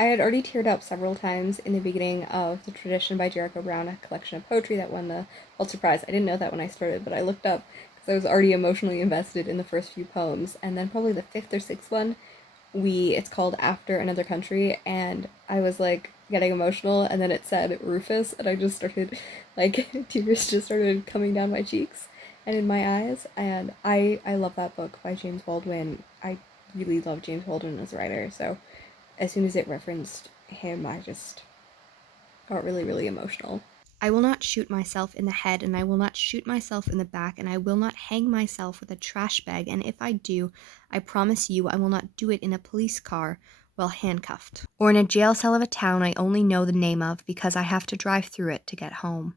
I had already teared up several times in the beginning of The Tradition by Jericho Brown, a collection of poetry that won the Pulitzer Prize. I didn't know that when I started, but I looked up because I was already emotionally invested in the first few poems. And then probably the fifth or sixth one, it's called After Another Country, and I was like getting emotional, and then it said Rufus, and I just started like tears just started coming down my cheeks and in my eyes. And I love that book by James Baldwin. I really love James Baldwin as a writer, so as soon as it referenced him, I just got really, really emotional. I will not shoot myself in the head, and I will not shoot myself in the back, and I will not hang myself with a trash bag, and if I do, I promise you I will not do it in a police car while handcuffed. Or in a jail cell of a town I only know the name of because I have to drive through it to get home.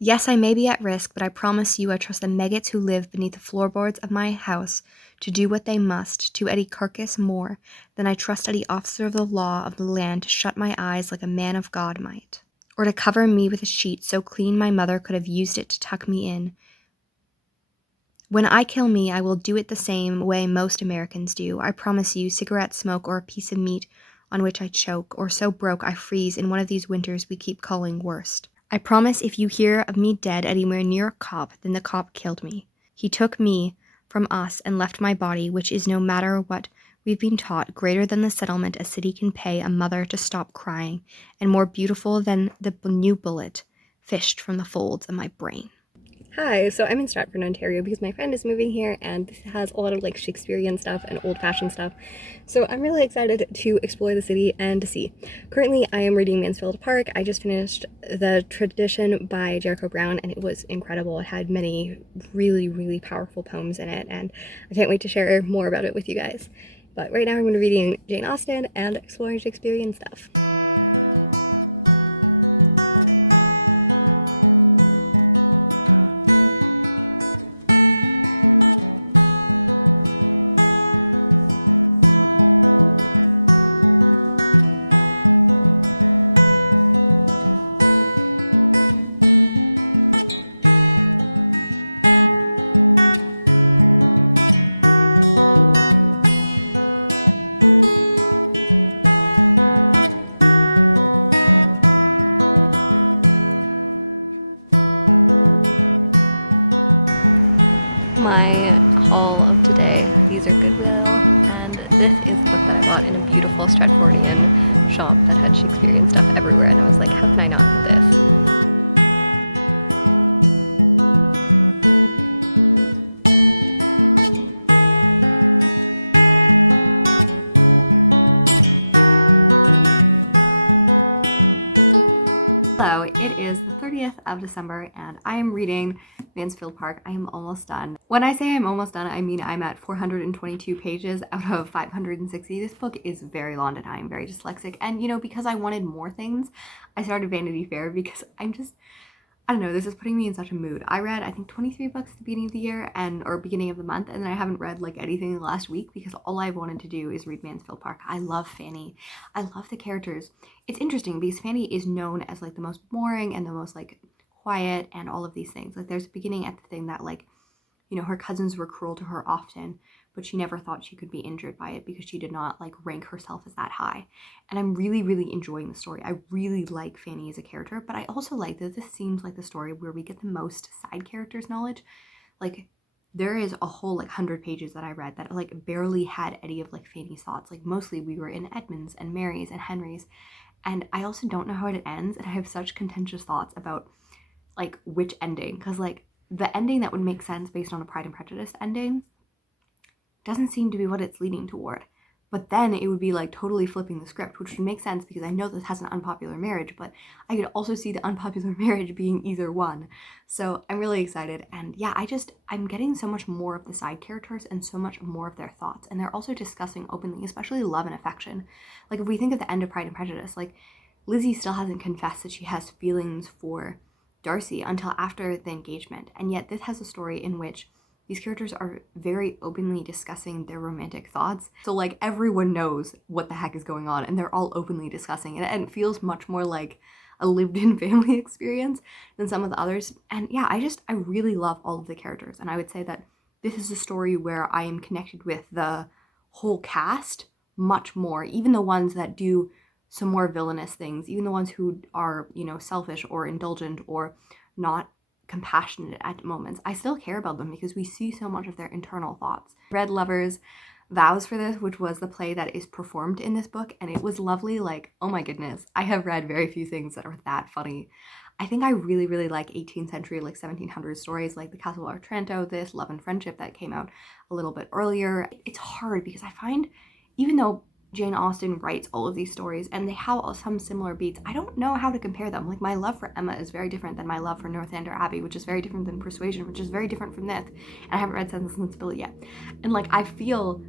Yes, I may be at risk, but I promise you I trust the maggots who live beneath the floorboards of my house to do what they must to Eddie Carcass more than I trust any officer of the law of the land to shut my eyes like a man of God might, or to cover me with a sheet so clean my mother could have used it to tuck me in. When I kill me, I will do it the same way most Americans do. I promise you, cigarette smoke or a piece of meat on which I choke, or so broke I freeze in one of these winters we keep calling worst. I promise if you hear of me dead anywhere near a cop, then the cop killed me. He took me from us and left my body, which is, no matter what we've been taught, greater than the settlement a city can pay a mother to stop crying, and more beautiful than the new bullet fished from the folds of my brain. Hi, so I'm in Stratford, Ontario because my friend is moving here, and this has a lot of like Shakespearean stuff and old-fashioned stuff. So I'm really excited to explore the city and to see. Currently, I am reading Mansfield Park. I just finished The Tradition by Jericho Brown, and it was incredible. It had many really, really powerful poems in it, and I can't wait to share more about it with you guys. But right now I'm going to be reading Jane Austen and exploring Shakespearean stuff. December, and I am reading Mansfield Park. I am almost done. When I say I'm almost done, I mean I'm at 422 pages out of 560. This book is very long and I am very dyslexic, and you know, because I wanted more things, I started Vanity Fair because I don't know, this is putting me in such a mood. I read, I think, 23 books at the beginning of the year or beginning of the month, and then I haven't read like anything in the last week because all I've wanted to do is read Mansfield Park. I love Fanny. I love the characters. It's interesting because Fanny is known as like the most boring and the most like quiet and all of these things. Like there's a beginning at the thing that like, you know, her cousins were cruel to her often, but she never thought she could be injured by it because she did not like rank herself as that high. And I'm really, really enjoying the story. I really like Fanny as a character, but I also like that this seems like the story where we get the most side characters knowledge. Like there is a whole like 100 pages that I read that like barely had any of like Fanny's thoughts. Like mostly we were in Edmund's and Mary's and Henry's. And I also don't know how it ends, and I have such contentious thoughts about like which ending, because like the ending that would make sense based on a Pride and Prejudice ending doesn't seem to be what it's leaning toward. But then it would be like totally flipping the script, which would make sense because I know this has an unpopular marriage, but I could also see the unpopular marriage being either one. So I'm really excited. And yeah, I'm getting so much more of the side characters and so much more of their thoughts. And they're also discussing openly, especially love and affection. Like if we think of the end of Pride and Prejudice, like Lizzie still hasn't confessed that she has feelings for Darcy until after the engagement, and yet this has a story in which these characters are very openly discussing their romantic thoughts. So like everyone knows what the heck is going on and they're all openly discussing it, and it feels much more like a lived-in family experience than some of the others. And yeah, I really love all of the characters, and I would say that this is a story where I am connected with the whole cast much more, even the ones that do some more villainous things, even the ones who are, selfish or indulgent or not compassionate at moments. I still care about them because we see so much of their internal thoughts. Read Lovers Vows for this, which was the play that is performed in this book, and it was lovely. Like, oh my goodness, I have read very few things that are that funny. I think I really, really like 18th century, like 1700 stories, like The Castle of Otranto, this Love and Friendship that came out a little bit earlier. It's hard because I find, even though Jane Austen writes all of these stories and they have some similar beats, I don't know how to compare them. Like, my love for Emma is very different than my love for Northanger Abbey, which is very different than Persuasion, which is very different from this. And I haven't read Sense and Sensibility yet. And like, I feel,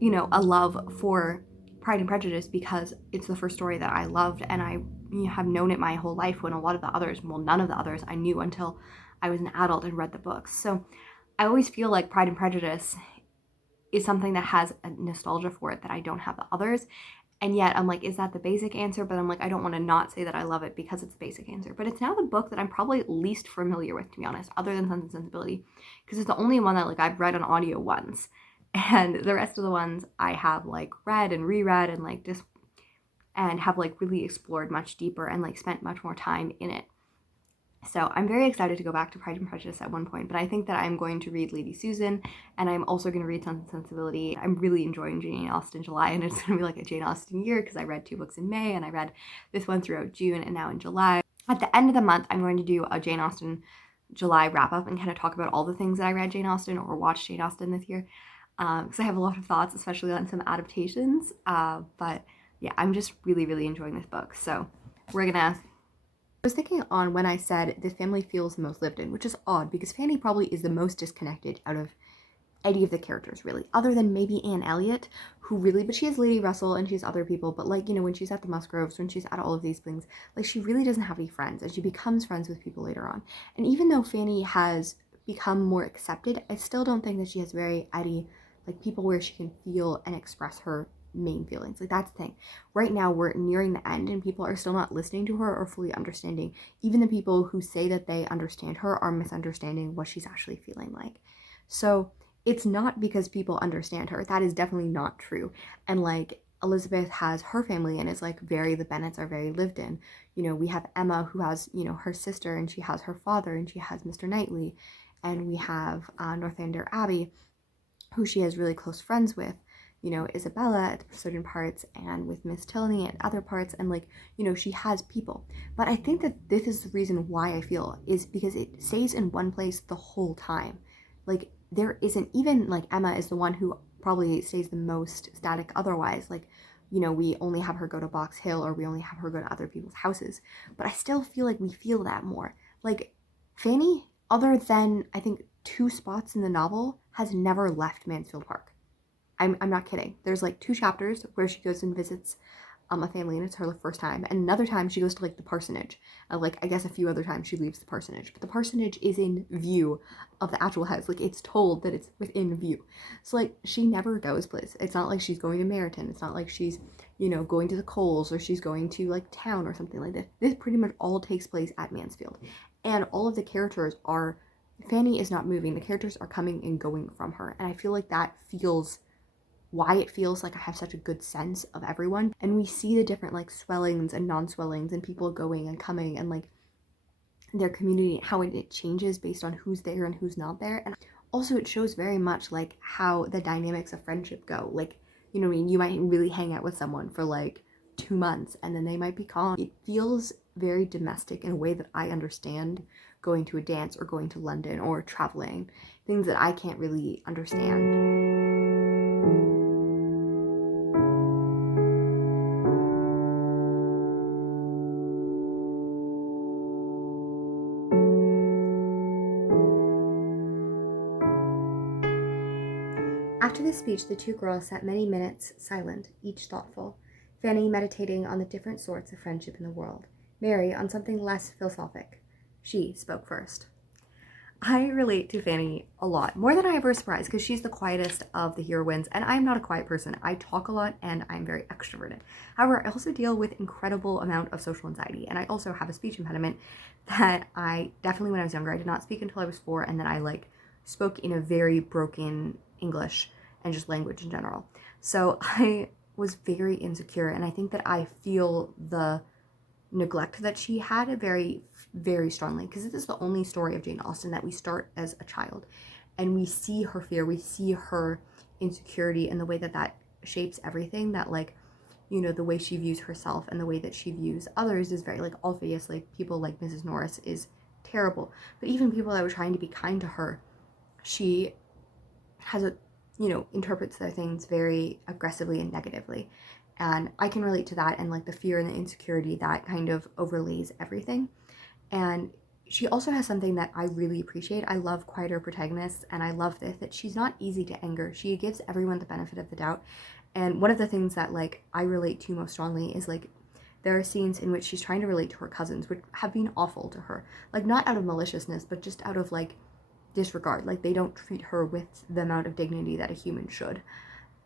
a love for Pride and Prejudice because it's the first story that I loved, and I have known it my whole life, when a lot of the others, well, none of the others I knew until I was an adult and read the books. So I always feel like Pride and Prejudice is something that has a nostalgia for it that I don't have the others. And yet I'm like, is that the basic answer? But I'm like, I don't want to not say that I love it because it's the basic answer. But it's now the book that I'm probably least familiar with, to be honest, other than Sense and Sensibility, because it's the only one that like I've read on audio once. And the rest of the ones I have like read and reread and like just and have like really explored much deeper and like spent much more time in it. So I'm very excited to go back to Pride and Prejudice at one point, but I think that I'm going to read Lady Susan, and I'm also going to read Sense and Sensibility. I'm really enjoying Jane Austen July, and it's going to be like a Jane Austen year because I read 2 books in May, and I read this one throughout June and now in July. At the end of the month, I'm going to do a Jane Austen July wrap-up and kind of talk about all the things that I read Jane Austen or watched Jane Austen this year, because I have a lot of thoughts, especially on some adaptations, but yeah, I'm just really, really enjoying this book. So we're gonna... I was thinking on when I said this family feels the most lived in, which is odd because Fanny probably is the most disconnected out of any of the characters, really, other than maybe Anne Elliot, but she has Lady Russell and she has other people, but like, when she's at the Musgroves, when she's at all of these things, like, she really doesn't have any friends, and she becomes friends with people later on. And even though Fanny has become more accepted, I still don't think that she has very like, people where she can feel and express her main feelings. Like, that's the thing. Right now we're nearing the end and people are still not listening to her or fully understanding. Even the people who say that they understand her are misunderstanding what she's actually feeling like. So it's not because people understand her. That is definitely not true. And like, Elizabeth has her family and is like the Bennets are very lived in. We have Emma, who has, her sister, and she has her father, and she has Mr. Knightley, and we have Northanger Abbey, who she has really close friends with, Isabella at certain parts, and with Miss Tilney at other parts, and like, she has people. But I think that this is the reason why I feel is because it stays in one place the whole time. Like, there isn't, even like, Emma is the one who probably stays the most static otherwise. Like, we only have her go to Box Hill, or we only have her go to other people's houses. But I still feel like we feel that more. Like, Fanny, other than I think 2 spots in the novel, has never left Mansfield Park. I'm not kidding. There's like 2 chapters where she goes and visits a family, and it's her first time, and another time she goes to like the parsonage. Like, I guess a few other times she leaves the parsonage, but the parsonage is in view of the actual house. Like, it's told that it's within view. So like, she never goes place. It's not like she's going to Meryton. It's not like she's, going to the Coles, or she's going to like town or something like this. This pretty much all takes place at Mansfield, and all of the characters are, Fanny is not moving. The characters are coming and going from her, and I feel like that feels why it feels like I have such a good sense of everyone. And we see the different like swellings and non-swellings and people going and coming, and like their community and how it changes based on who's there and who's not there. And also it shows very much like how the dynamics of friendship go. Like, what I mean, you might really hang out with someone for like 2 months and then they might be gone. It feels very domestic in a way that I understand going to a dance or going to London or traveling, things that I can't really understand. After the speech, the 2 girls sat many minutes silent, each thoughtful. Fanny meditating on the different sorts of friendship in the world, Mary on something less philosophic. She spoke first. I relate to Fanny a lot, more than I ever was surprised, because she's the quietest of the heroines, and I'm not a quiet person. I talk a lot, and I'm very extroverted. However, I also deal with incredible amount of social anxiety, and I also have a speech impediment that I definitely, when I was younger, I did not speak until I was 4, and then I spoke in a very broken English and just language in general. So I was very insecure, and I think that I feel the neglect that she had very, very strongly, because this is the only story of Jane Austen that we start as a child, and we see her fear, we see her insecurity, and the way that that shapes everything, that like, you know, the way she views herself and the way that she views others is very like obvious. Like people like Mrs. Norris is terrible, but even people that were trying to be kind to her, she has a, you know, interprets their things very aggressively and negatively. And I can relate to that, and like the fear and the insecurity that kind of overlays everything. And she also has something that I really appreciate. I love quieter protagonists, and I love this, that she's not easy to anger. She gives everyone the benefit of the doubt. And one of the things that like I relate to most strongly is like there are scenes in which she's trying to relate to her cousins, which have been awful to her. Like not out of maliciousness, but just out of like disregard. Like they don't treat her with the amount of dignity that a human should.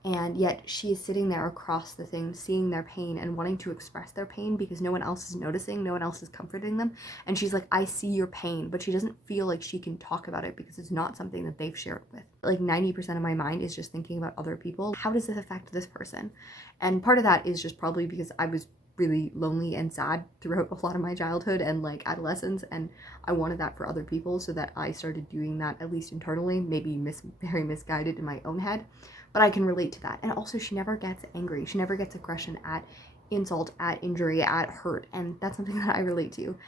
And yet she is sitting there across the thing, seeing their pain and wanting to express their pain because no one else is noticing, no one else is comforting them. And she's like, I see your pain, but she doesn't feel like she can talk about it because it's not something that they've shared with. Like 90% of my mind is just thinking about other people. How does this affect this person? And part of that is just probably because I was really lonely and sad throughout a lot of my childhood and like adolescence, and I wanted that for other people, so that I started doing that, at least internally, maybe very misguided in my own head, but I can relate to that. And also she never gets angry, she never gets aggression at insult, at injury, at hurt, and that's something that I relate to.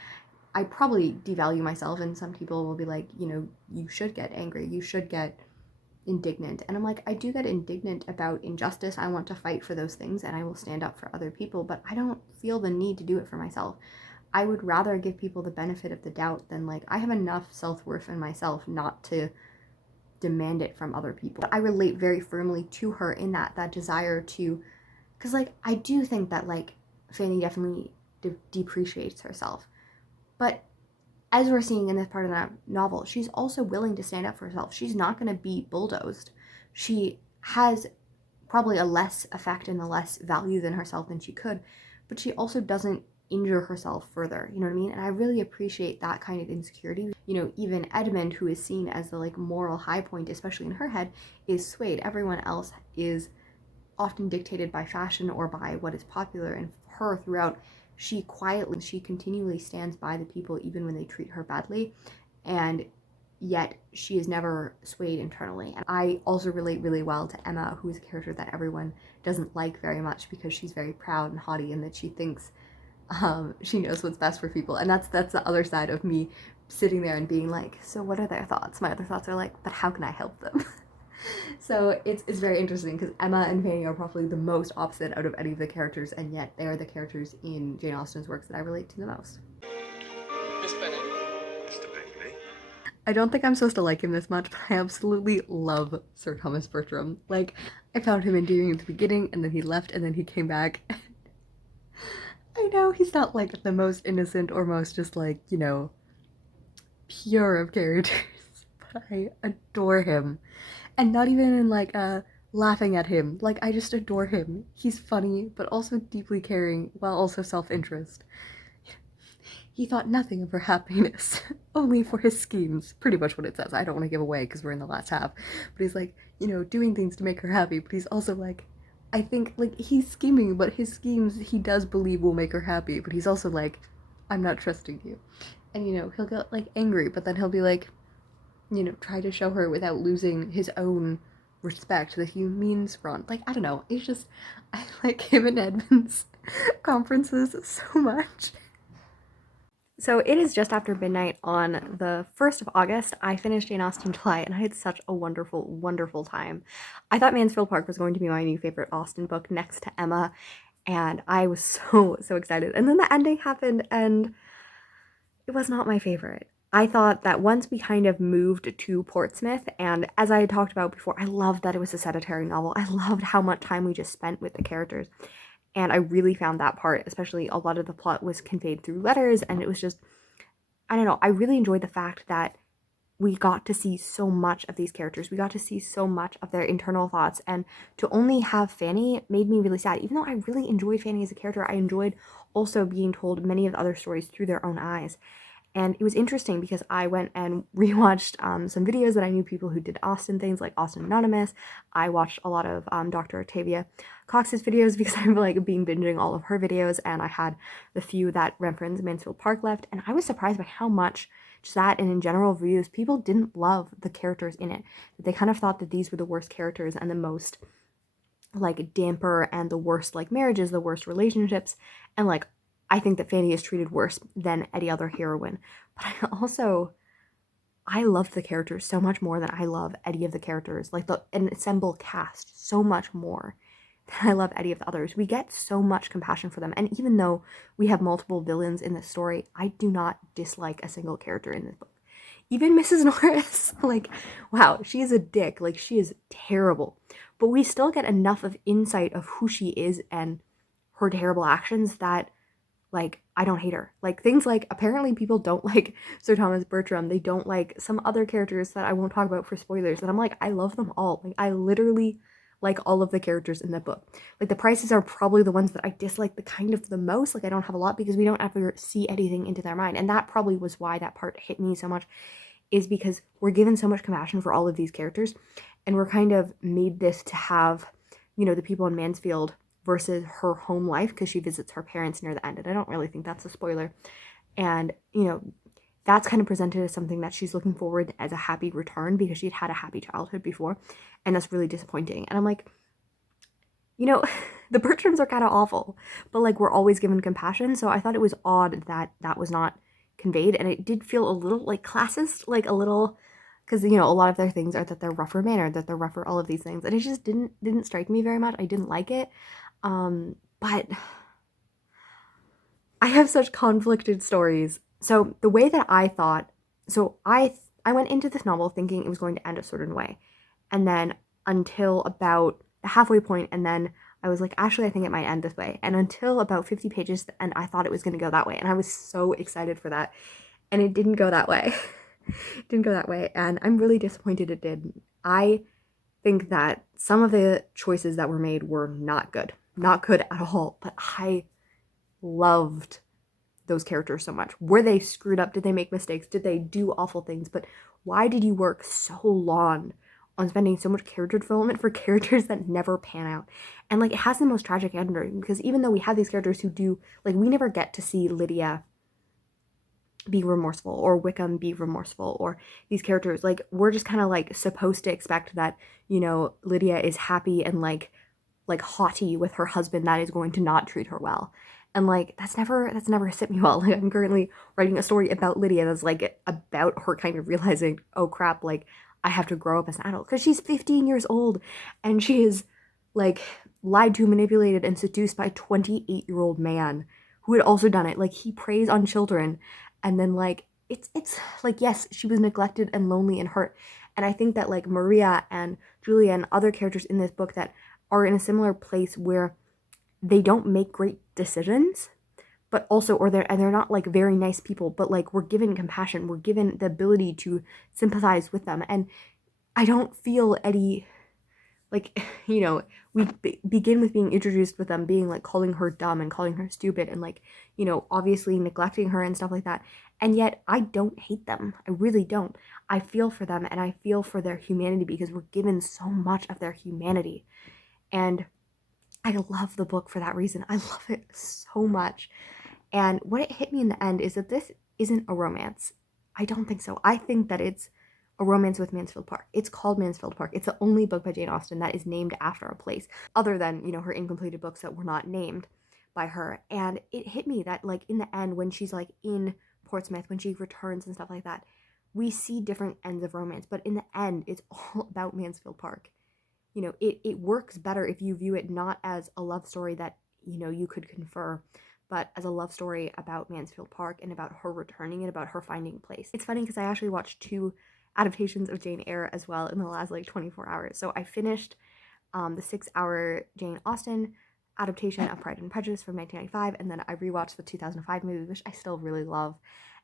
I probably devalue myself, and some people will be like, you know, you should get angry, you should get indignant. And I'm like, I do get indignant about injustice. I want to fight for those things, and I will stand up for other people, but I don't feel the need to do it for myself. I would rather give people the benefit of the doubt than like, I have enough self-worth in myself not to demand it from other people. I relate very firmly to her in that desire to, because like I do think that like Fanny definitely depreciates herself, but as we're seeing in this part of the novel, she's also willing to stand up for herself. She's not going to be bulldozed. She has probably a less effect and a less value than herself than she could, but she also doesn't injure herself further, you know what I mean? And I really appreciate that kind of insecurity. You know, even Edmund, who is seen as the like moral high point, especially in her head, is swayed. Everyone else is often dictated by fashion or by what is popular, and her throughout, she continually stands by the people even when they treat her badly, and yet she is never swayed internally. And I also relate really well to Emma, who is a character that everyone doesn't like very much because she's very proud and haughty, and that she thinks she knows what's best for people. And that's the other side of me sitting there and being like, so what are their thoughts? My other thoughts are like, but how can I help them? So it's very interesting because Emma and Fanny are probably the most opposite out of any of the characters, and yet they are the characters in Jane Austen's works that I relate to the most. Miss Bennet. Mr. Bingley. I don't think I'm supposed to like him this much, but I absolutely love Sir Thomas Bertram. Like, I found him endearing at the beginning, and then he left, and then he came back. I know he's not like the most innocent or most just like, you know, pure of characters, but I adore him. And not even in like laughing at him. Like I just adore him. He's funny, but also deeply caring, while also self-interest. He thought nothing of her happiness, only for his schemes. Pretty much what it says. I don't want to give away because we're in the last half. But he's like, you know, doing things to make her happy, but he's also like, I think like he's scheming, but his schemes he does believe will make her happy, but he's also like, I'm not trusting you. And you know, he'll get like angry, but then he'll be like, you know, try to show her without losing his own respect that he means wrong. Like, I don't know. It's just, I like him and Edmund's conferences so much. So it is just after midnight on the 1st of August. I finished Jane Austen July, and I had such a wonderful, wonderful time. I thought Mansfield Park was going to be my new favorite Austen book next to Emma, and I was so, so excited. And then the ending happened, and it was not my favorite. I thought that once we kind of moved to Portsmouth, and as I had talked about before, I loved that it was a sedentary novel. I loved how much time we just spent with the characters. And I really found that part, especially a lot of the plot was conveyed through letters, and it was just, I don't know, I really enjoyed the fact that we got to see so much of these characters. We got to see so much of their internal thoughts, and to only have Fanny made me really sad. Even though I really enjoyed Fanny as a character, I enjoyed also being told many of the other stories through their own eyes. And it was interesting because I went and rewatched some videos that I knew people who did Austen things, like Austen Anonymous. I watched a lot of Dr. Octavia Cox's videos because I'm like being binging all of her videos, and I had the few that reference Mansfield Park left, and I was surprised by how much just that and in general reviews, people didn't love the characters in it. That they kind of thought that these were the worst characters and the most like damper and the worst like marriages, the worst relationships, and like I think that Fanny is treated worse than any other heroine. But I loved the characters so much more than I love any of the characters, like the ensemble cast so much more than I love any of the others. We get so much compassion for them, and even though we have multiple villains in this story, I do not dislike a single character in this book. Even Mrs. Norris, like, wow, she's a dick, like she is terrible. But we still get enough of insight of who she is and her terrible actions that like I don't hate her. Like things like apparently people don't like Sir Thomas Bertram. They don't like some other characters that I won't talk about for spoilers. And I'm like, I love them all. Like I literally like all of the characters in the book. Like the Prices are probably the ones that I dislike the kind of the most. Like I don't have a lot because we don't ever see anything into their mind. And that probably was why that part hit me so much, is because we're given so much compassion for all of these characters, and we're kind of made this to have, you know, the people in Mansfield versus her home life because she visits her parents near the end. And I don't really think that's a spoiler. And, you know, that's kind of presented as something that she's looking forward as a happy return because she'd had a happy childhood before. And that's really disappointing. And I'm like, you know, the Bertrams are kind of awful, but like we're always given compassion. So I thought it was odd that that was not conveyed. And it did feel a little like classist, like a little, because you know a lot of their things are that they're rougher mannered, that they're rougher, all of these things, and it just didn't strike me very much. I didn't like it, but I have such conflicted stories. So the way that I thought, so I went into this novel thinking it was going to end a certain way, and then until about the halfway point, and then I was like, actually, I think it might end this way, and until about 50 pages, and I thought it was going to go that way, and I was so excited for that, and it didn't go that way. It didn't go that way, and I'm really disappointed it did. I think that some of the choices that were made were not good. Not good at all, but I loved those characters so much. Were they screwed up? Did they make mistakes? Did they do awful things? But why did you work so long on spending so much character development for characters that never pan out? And like it has the most tragic ending because even though we have these characters who do, like we never get to see Lydia be remorseful or Wickham be remorseful or these characters, like we're just kind of like supposed to expect that, you know, Lydia is happy and like haughty with her husband that is going to not treat her well. And like that's never hit me well. Like I'm currently writing a story about Lydia that's like about her kind of realizing, oh crap, like I have to grow up as an adult because she's 15 years old and she is like lied to, manipulated, and seduced by a 28-year-old man who had also done it. Like he preys on children, and then like it's like yes, she was neglected and lonely and hurt. And I think that like Maria and Julia and other characters in this book that are in a similar place where they don't make great decisions, but also or they're not like very nice people, but like we're given compassion, we're given the ability to sympathize with them. And I don't feel any like, you know, we begin with being introduced with them being like calling her dumb and calling her stupid and like, you know, obviously neglecting her and stuff like that. And yet I don't hate them. I really don't. I feel for them and I feel for their humanity because we're given so much of their humanity. And I love the book for that reason. I love it so much. And what it hit me in the end is that this isn't a romance. I don't think so. I think that it's a romance with Mansfield Park. It's called Mansfield Park. It's the only book by Jane Austen that is named after a place, other than, you know, her incompleted books that were not named by her. And it hit me that, like, in the end, when she's, like, in Portsmouth, when she returns and stuff like that, we see different ends of romance. But in the end, it's all about Mansfield Park. You know, it works better if you view it not as a love story that, you know, you could confer, but as a love story about Mansfield Park and about her returning and about her finding place. It's funny because I actually watched 2 adaptations of Jane Eyre as well in the last like 24 hours. So I finished the 6-hour Jane Austen adaptation of Pride and Prejudice from 1995, and then I rewatched the 2005 movie, which I still really love.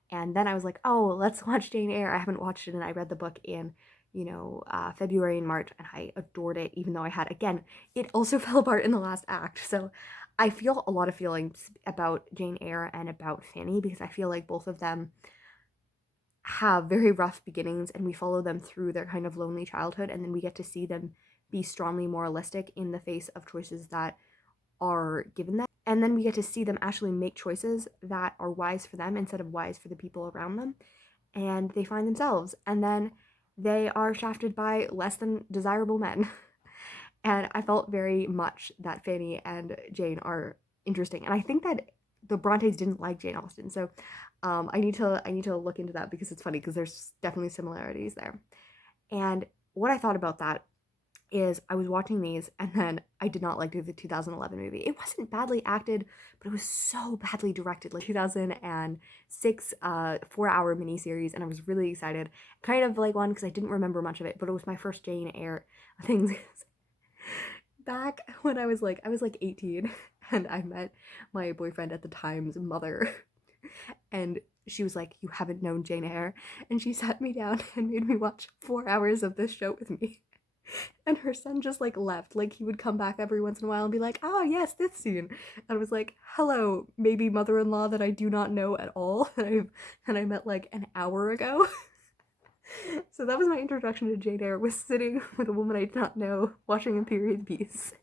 And then I was like, oh, let's watch Jane Eyre. I haven't watched it, and I read the book in, you know, February and March, and I adored it, even though I had, again, it also fell apart in the last act. So I feel a lot of feelings about Jane Eyre and about Fanny because I feel like both of them have very rough beginnings, and we follow them through their kind of lonely childhood, and then we get to see them be strongly moralistic in the face of choices that are given them. And then we get to see them actually make choices that are wise for them instead of wise for the people around them. And they find themselves. And then they are shafted by less than desirable men. And I felt very much that Fanny and Jane are interesting. And I think that the Brontes didn't like Jane Austen. So I need to look into that because it's funny because there's definitely similarities there. And what I thought about that is I was watching these and then I did not like the 2011 movie. It wasn't badly acted, but it was so badly directed. Like 2006 4-hour miniseries, and I was really excited. Kind of like one because I didn't remember much of it, but it was my first Jane Eyre things. Back when I was like 18 and I met my boyfriend at the time's mother and she was like, "You haven't known Jane Eyre," and she sat me down and made me watch 4 hours of this show with me. And her son just like left. Like he would come back every once in a while and be like, "Ah, yes, this scene." And I was like, "Hello, maybe mother-in-law that I do not know at all that I met like an hour ago." So that was my introduction to Jane Eyre, was sitting with a woman I did not know watching a period piece.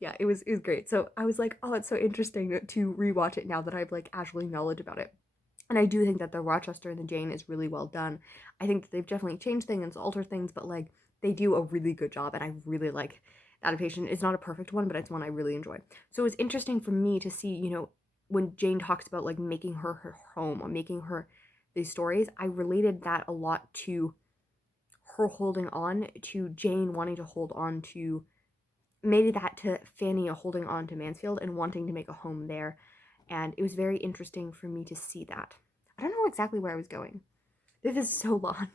Yeah, it was great. So I was like, "Oh, it's so interesting to rewatch it now that I've like actually knowledge about it." And I do think that the Rochester and the Jane is really well done. I think that they've definitely changed things, altered things, but like they do a really good job, and I really like the adaptation. It's not a perfect one, but it's one I really enjoy. So it was interesting for me to see, when Jane talks about like making her home or making her these stories, I related that a lot to her holding on to Jane wanting to hold on to, maybe that to Fanny holding on to Mansfield and wanting to make a home there. And it was very interesting for me to see that. I don't know exactly where I was going. This is so long.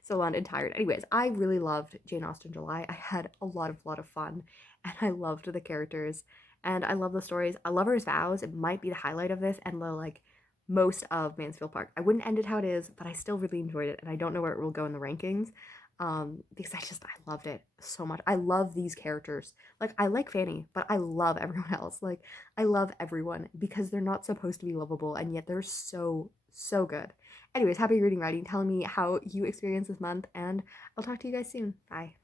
So long and tired. Anyways, I really loved Jane Austen July. I had a lot of fun, and I loved the characters, and I love the stories. A Lover's Vows, it might be the highlight of this, and the like most of Mansfield Park. I wouldn't end it how it is, but I still really enjoyed it, and I don't know where it will go in the rankings. Because I loved it so much. I love these characters. Like I like Fanny, but I love everyone else. Like I love everyone because they're not supposed to be lovable, and yet they're so good. Anyways, happy reading, writing. Tell me how you experienced this month, and I'll talk to you guys soon. Bye.